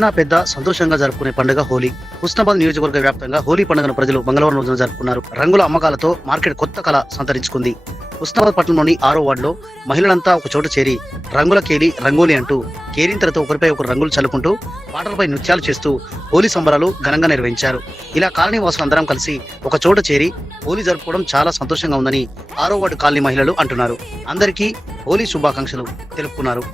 చిన్న పెద్ద సంతోషంగా జరుపుకునే పండుగ హోలీ. హుస్నాబాద్ నియోజకవర్గ వ్యాప్తంగా హోలీ పండుగను ప్రజలు మంగళవారం రోజున జరుపుకున్నారు. రంగుల అమ్మకాలతో మార్కెట్ కొత్త కళ సంతరించుకుంది. హుస్నాబాద్ పట్టణంలోని 6వ వార్డులో మహిళలంతా ఒక చోట చేరి రంగుల కేలి రంగోలి అంటూ కేరింతలతో ఒకరిపై ఒకరు రంగులు చల్లుకుంటూ పాటలపై నృత్యాలు చేస్తూ హోలీ సంబరాలు ఘనంగా నిర్వహించారు. ఇలా కాలనీ వాసులందరం కలిసి ఒక చోట చేరి హోలీ జరుపుకోవడం చాలా సంతోషంగా ఉందని 6వ వార్డు కాలనీ మహిళలు అంటున్నారు. అందరికీ హోలీ శుభాకాంక్షలు తెలుపుకున్నారు.